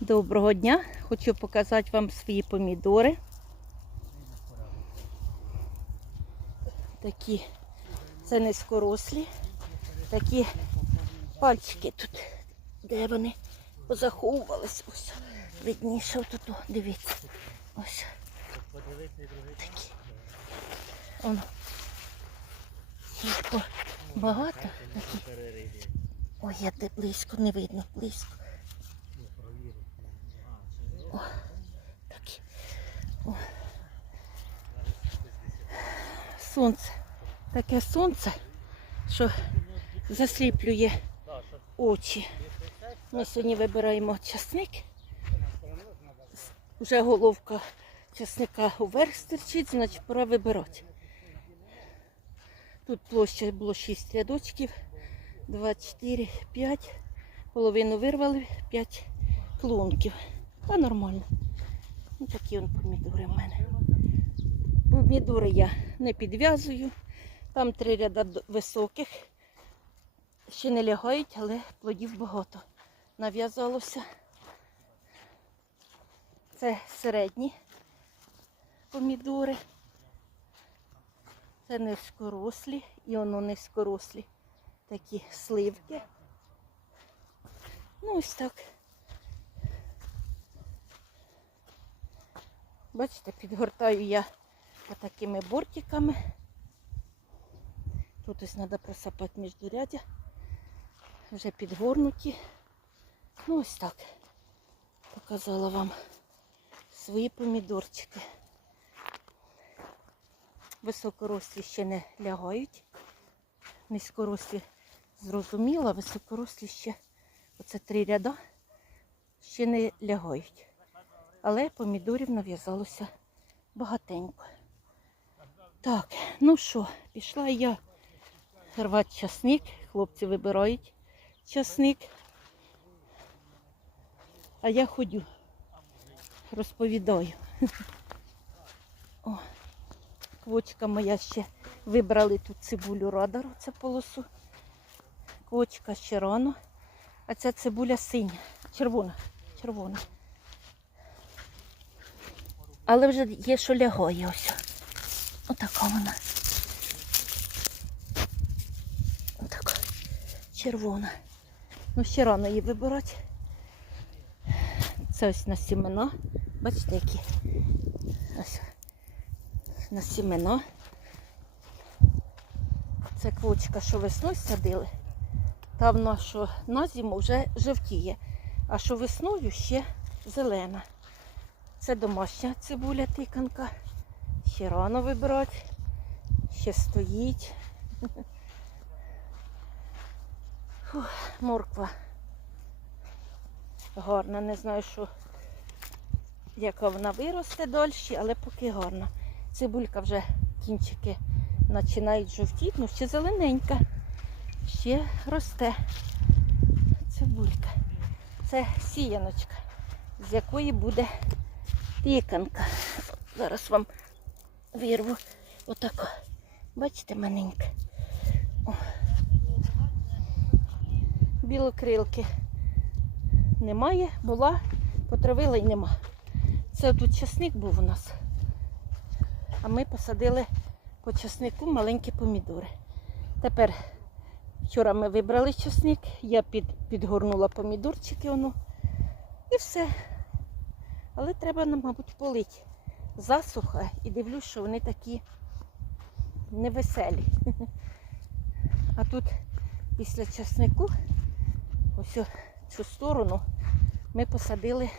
Доброго дня! Хочу показати вам свої помідори. Такі це низькорослі. Такі пальчики тут. Де вони позаховувались? Ось видніше тут. Дивіться. Ось. Такі. Воно. Їх багато. Такі. Ой, я де близько, не видно, близько. О, такі. О. Сонце. Таке сонце, що засліплює очі. Ми сьогодні вибираємо часник. Вже головка часника уверх стирчить, значить пора вибирати. Тут площа було 6 рядочків, 2, 4, 5. Половину вирвали, 5 клунків. Та нормально. Ну, такі он помідори в мене. Помідори я не підв'язую. Там три ряда високих. Ще не лягають, але плодів багато. Нав'язалося. Це середні помідори. Це низькорослі і воно низькорослі. Такі сливки. Ну ось так. Бачите, підгортаю я такими бортиками. Тут ось треба просапати міждурядя. Вже підгорнуті. Ну ось так. Показала вам свої помідорчики. Високорослі ще не лягають. Низькорослі зрозуміла, високорослі ще оце три ряда ще не лягають. Але помідорів нав'язалося багатенько. Так, ну що, пішла я рвати часник. Хлопці вибирають часник. А я ходю, розповідаю. О, квочка моя ще вибрали тут цибулю радару, це полосу. Квочка ще рано. А ця цибуля синя, червона, червона. Але вже є, що лягає ось. Отака вона. Червона. Ну, ще рано її вибирати. Це ось на сімена. Бачите, які? Ось. На сімена. Це квочка, що весною садили. Та вона, що на зиму вже жовтіє, а що весною ще зелена. Це домашня цибуля тиканка. Ще рано вибирати. Ще стоїть. Фух, морква. Гарна, не знаю, що, яка вона виросте далі, але поки гарна. Цибулька вже кінчики починають жовтіти, ну ще зелененька. Ще росте цибулька. Це сіяночка, з якої буде тиканка. Зараз вам вирву отако. Бачите, маленька. О. Білокрилки немає, була, потравила і нема. Це тут часник був у нас. А ми посадили по часнику маленькі помідори. Тепер вчора ми вибрали часник, я під, підгорнула помідорчики воно. І все. Але треба, ну, мабуть, полити засуха і дивлюсь, що вони такі невеселі. А тут після часнику, ось цю сторону, ми посадили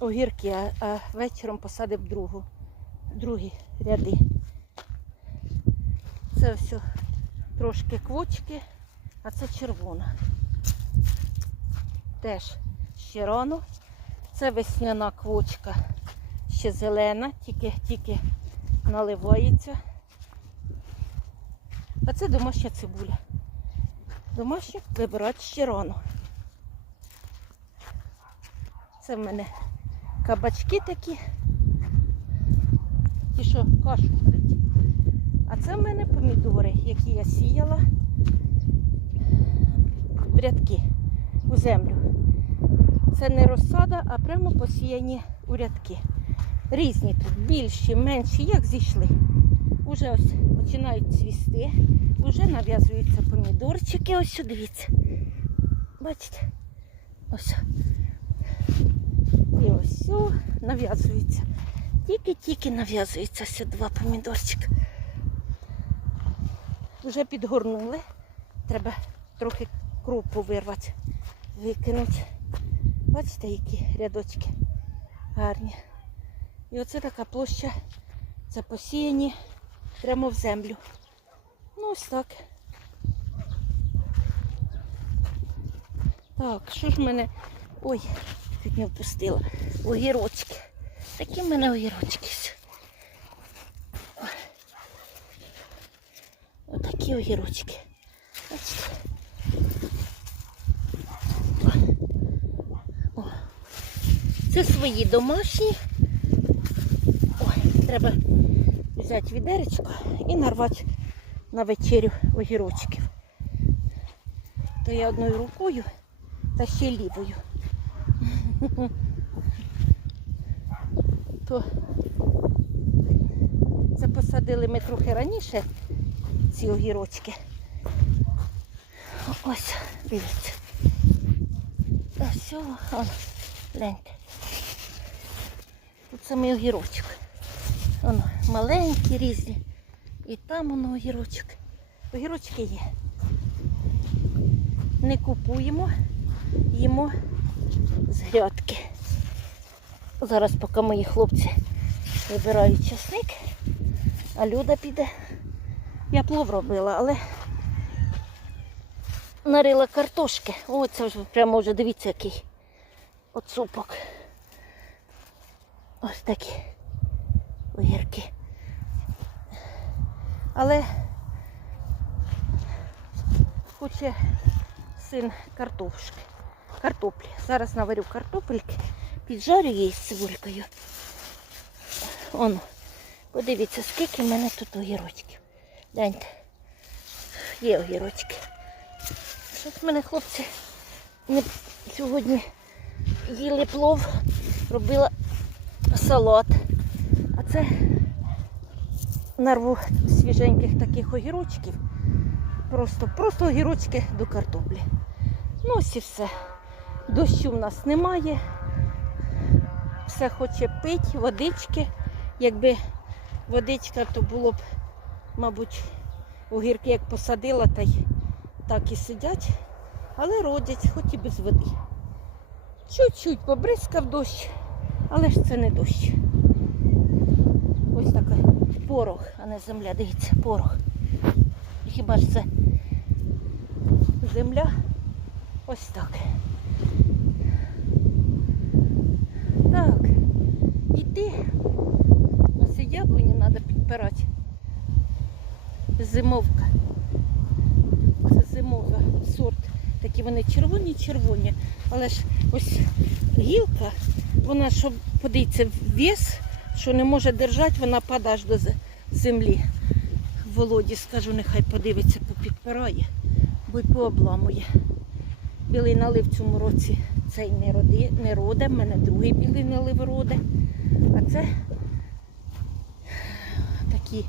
огірки, а, вечором посадив другу, другі ряди. Це ось трошки квочки, а це червона. Теж ще рано. Це весняна квочка, ще зелена, тільки, тільки наливається. А це домашня цибуля. Домашня вибирати ще рано. Це в мене кабачки такі. Ті, що кашу варять. А це в мене помідори, які я сіяла в рядки у землю. Це не розсада, а прямо посіяні у рядки. Різні тут, більші, менші, як зійшли. Уже ось починають цвісти, вже нав'язуються помідорчики. Ось сюди, дивіться. Бачите? Ось. І ось нав'язується. Тільки-тільки нав'язується ось два помідорчика. Вже підгорнули. Треба трохи крупу вирвати, викинути. Бачите, які рядочки гарні. І оце така площа. Це посіяні прямо в землю. Ну ось так. Так, що ж в мене. Ой, чуть не впустила. Огірочки. Такі в мене огірочки. Отакі огірочки. Бачите? О. Це свої домашні. Ой, треба взяти відеречко і нарвати на вечерю огірочків. То я одною рукою та ще лівою. То це посадили ми трохи раніше ці огірочки. Ось, дивіться. Ось, гляньте. Тут самий огірочок. Маленькі різні. І там воно огірочок. Огірочки є. Не купуємо, їмо з грядки. Зараз поки мої хлопці вибирають часник, а Люда піде. Я плов робила, але нарила картошки. О, це вже прямо вже дивіться який оцупок. Ось такі огірки. Але хоче син картошки. Картоплі. Зараз наварю картопельки, піджарю її з цибулькою. Оно. Подивіться, скільки в мене тут огірочків. Гляньте. Є огірочки. Щось в мене хлопці не сьогодні їли плов, робила салат. А це нарву свіженьких таких огірочків. Просто, просто огірочки до картоплі. Ну ось і все. Дощу в нас немає. Все хоче пити, водички. Якби водичка, то було б, мабуть, огірки як посадила, та й так і сидять. Але родять, хоч і без води. Чуть-чуть побризкав дощ, але ж це не дощ. Ось така порох, а не земля. Дивіться, порох. Хіба ж це земля? Ось так. Так, іти. І яблуні треба підпирати. Зимовка. Це зимова сорт. Такі вони червоні-червоні. Але ж ось гілка, вона, щоб подивіться, вес, що не може держати, вона падає аж до землі. Володі, скажу, нехай подивиться, попідпирає, бо й пообламує. Білий налив в цьому році цей не, роди, не роде, в мене другий білий налив роде. А це такі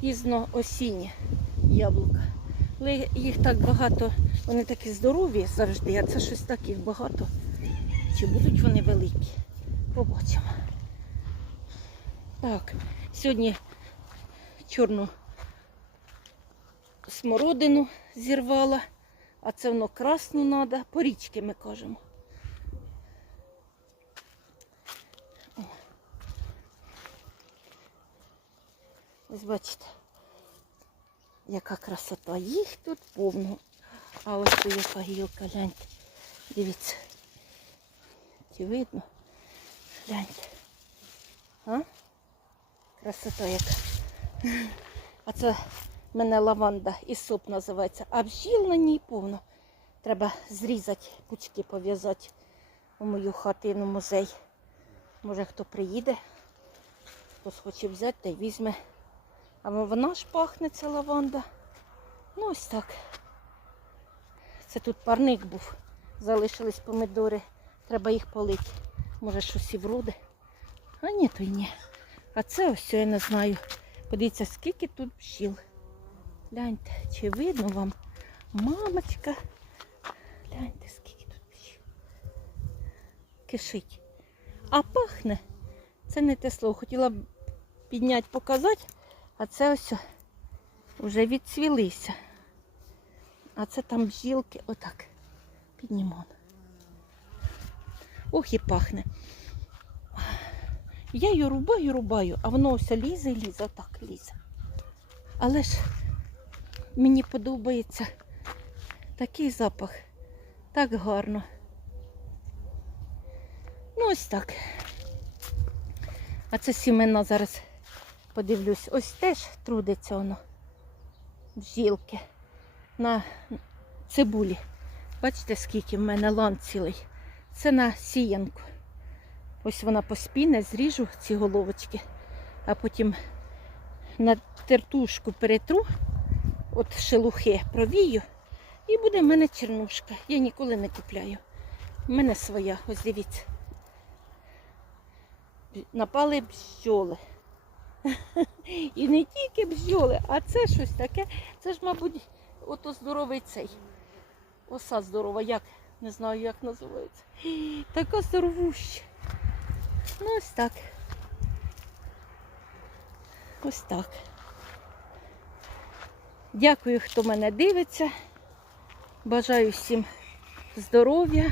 пізно-осінні яблука. Але їх так багато, вони такі здорові завжди, а це щось так їх багато. Чи будуть вони великі? Побачимо. Так, сьогодні чорну смородину зірвала, а це воно красну треба, порічки ми кажемо. Ось бачите, яка красота. Їх тут повно. А ось тут яка гілка, гляньте. Дивіться. Чи видно? Гляньте. А? Красота яка. А це в мене лаванда і соп називається. А бджіл на ній повно. Треба зрізати, пучки пов'язати у мою хатину музей. Може хто приїде, хтось хоче взяти та й візьме. А вона ж пахне, ця лаванда. Ну ось так. Це тут парник був. Залишились помидори Треба їх полити. Може щось і вроде. А ні, то й ні. А це ось я не знаю. Подивіться, скільки тут бджіл. Гляньте, чи видно вам? Мамочка. Гляньте, скільки тут бджіл. Кишить. А пахне. Це не те слово. Хотіла б підняти, показати, а це ось вже відцвілися. А це там бджілки, отак. Піднімон. Ох і пахне. Я її рубаю, рубаю, а воно все лізе, лізе, отак лізе. Але ж мені подобається такий запах. Так гарно. Ну, ось так. А це сімена зараз подивлюсь. Ось теж трудиться воно. Бжілки. На цибулі. Бачите, скільки в мене лан цілий. Це на сіянку. Ось вона поспіне, зріжу ці головочки, а потім на тертушку перетру, от шелухи провію, і буде в мене чернушка. Я ніколи не купляю. У мене своя, ось дивіться. Напали бджоли. І не тільки бджоли, а це щось таке. Це ж, мабуть, ото здоровий цей. Оса здорова, як? Не знаю, як називається. Така здоровуща. Ну, ось так. Ось так. Дякую, хто мене дивиться. Бажаю всім здоров'я.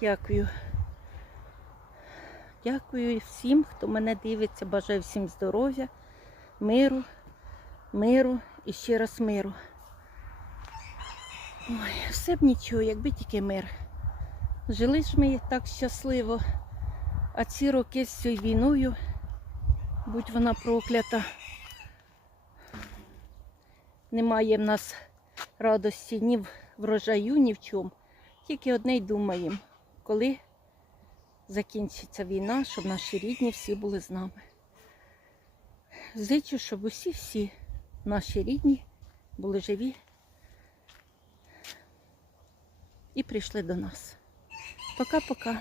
Дякую. Дякую всім, хто мене дивиться. Бажаю всім здоров'я, миру, миру і ще раз миру. Ой, все б нічого, якби тільки мир. Жили ж ми так щасливо, а ці роки з цією війною, будь вона проклята, немає в нас радості ні врожаю, ні в чому. Тільки одне й думаємо, коли закінчиться війна, щоб наші рідні всі були з нами. Зичу, щоб усі-всі наші рідні були живі і прийшли до нас. Пока-пока.